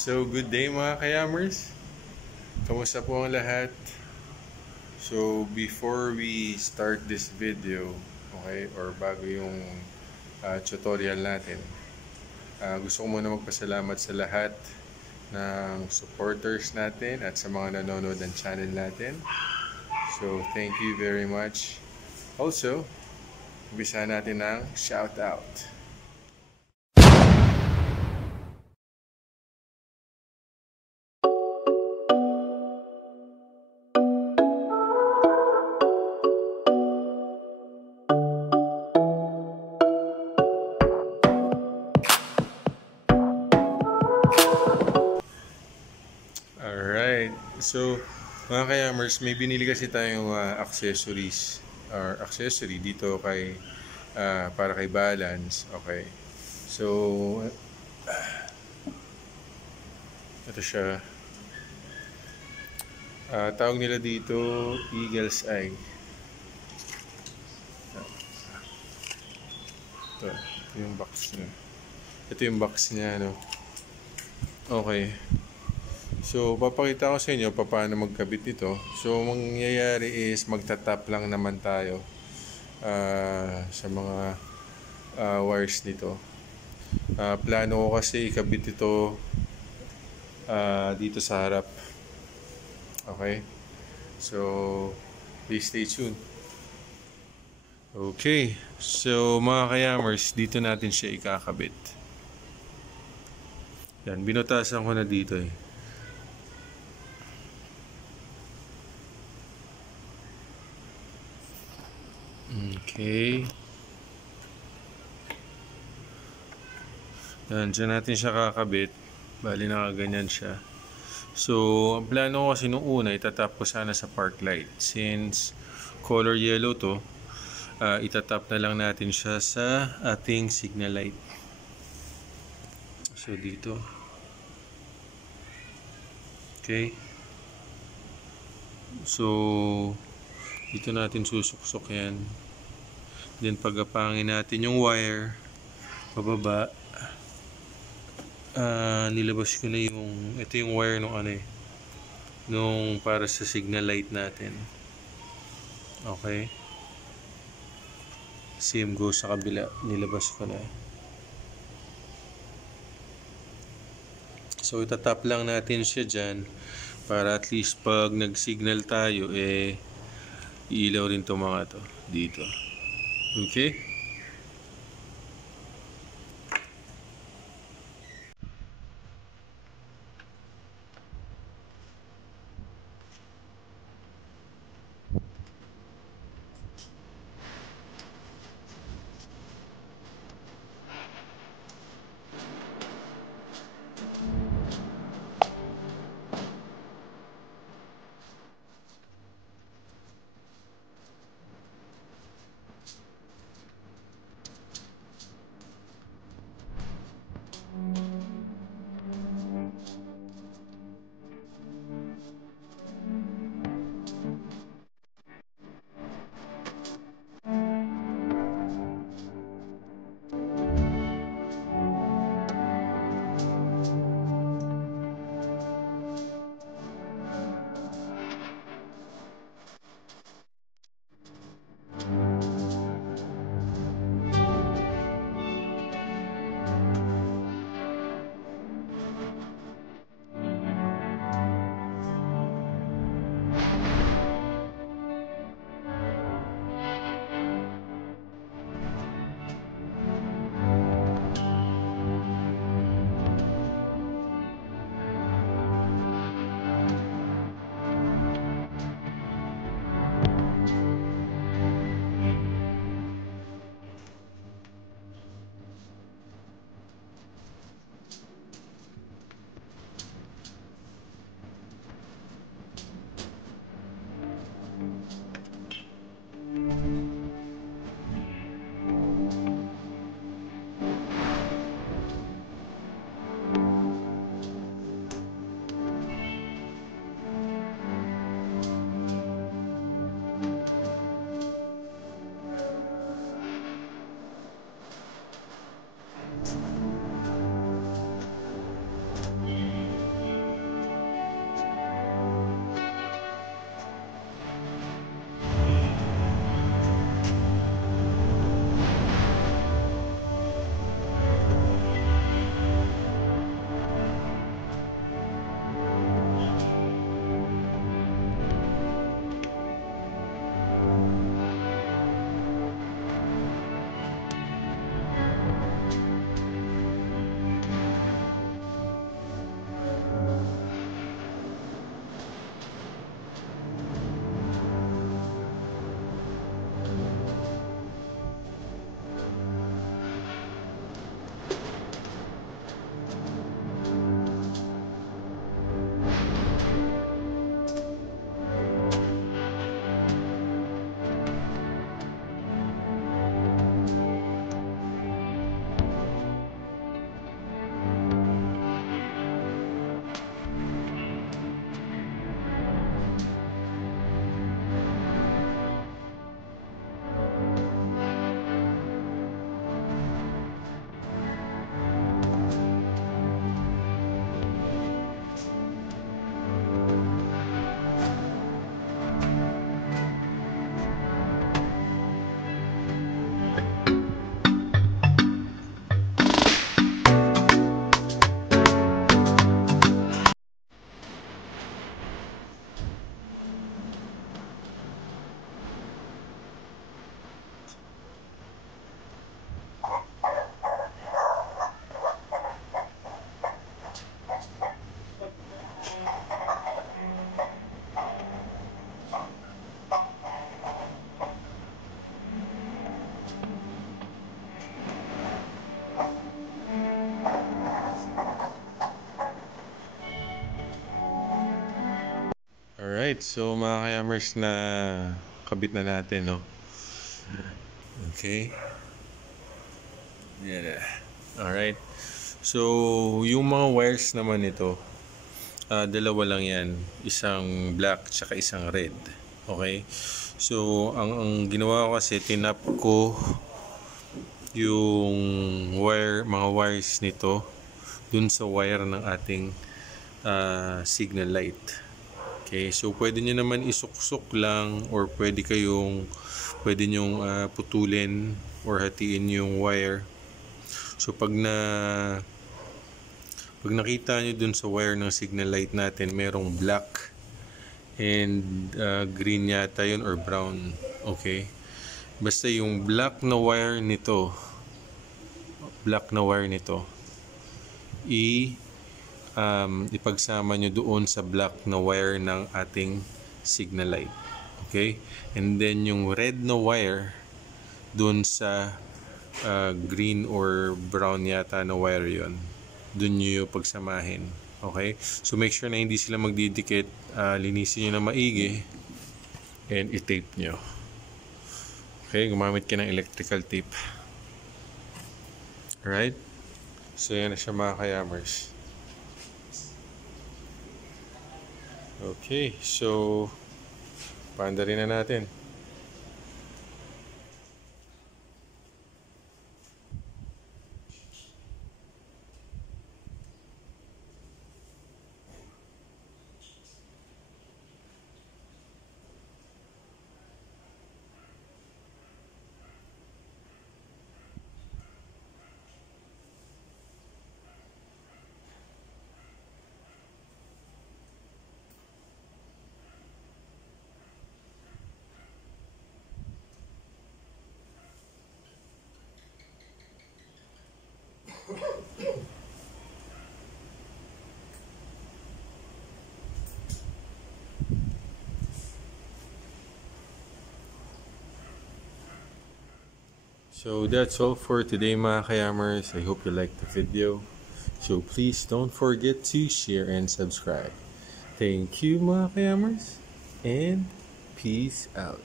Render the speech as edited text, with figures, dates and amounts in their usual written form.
So, good day mga kayamers. Kamusta po ang lahat? So, before we start this video, okay, or bago yung tutorial natin, gusto ko muna magpasalamat sa lahat ng supporters natin at sa mga nanonood ng channel natin. So, thank you very much. Also, umpisa natin ng shoutout. Alright. So, mga kayamers, may binili kasi tayong accessories or accessory dito kay para kay Balance. Okay. So, ito siya. Tawag nila dito Eagle's Eye. Ito yung box niya. Ito yung box niya, no? Okay. So, papakita ko sa inyo paano magkabit ito. So, mangyayari is magtatap lang naman tayo sa mga wires nito. Plano ko kasi ikabit ito dito sa harap. Okay? So, please stay tuned. Okay. So, mga kayamers, dito natin siya ikakabit. Yan, binutasan ko na dito eh. Okay. Yan, dyan natin siya kakabit. Bali nakaganyan siya. So, ang plano ko kasi nung una, itatap ko sana sa park light. Since color yellow to, itatap na lang natin siya sa ating signal light. So, dito. Okay. So, dito natin susuksok yan. Then, pagapangin natin yung wire, pababa. Nilabas ko na yung, ito yung wire nung ano eh, nung para sa signal light natin. Okay. Same goes sa kabila, nilabas ko na. So, itatap lang natin siya dyan para at least pag nag-signal tayo, iilaw rin itong mga to dito. Okay? Alright, so mga kayamers na kabit na natin, no? Okay. Yeah. Alright. So, yung mga wires naman ito, dalawa lang yan. Isang black tsaka isang red. Okay? So, ang ginawa ko kasi, tinap ko yung mga wires nito dun sa wire ng ating signal light. Okay, so pwede nyo naman isuksok lang or pwede nyong putulin or hatiin yung wire. So pag nakita nyo dun sa wire ng signal light natin, merong black and green yata yun or brown. Okay, basta yung black na wire nito ipagsama nyo doon sa black na wire ng ating signal light. Okay? And then yung red na wire doon sa green or brown yata na wire yon, doon nyo yung pagsamahin. Okay? So make sure na hindi sila magdidikit. Linisin nyo na maigi and i-tape nyo. Okay? Gumamit ka ng electrical tape. Alright? So yan na siya mga kayamers. Okay, so paandarin na natin. So that's all for today mga kayamers. I hope you liked the video. So please don't forget to share and subscribe. Thank you mga kayamers and peace out.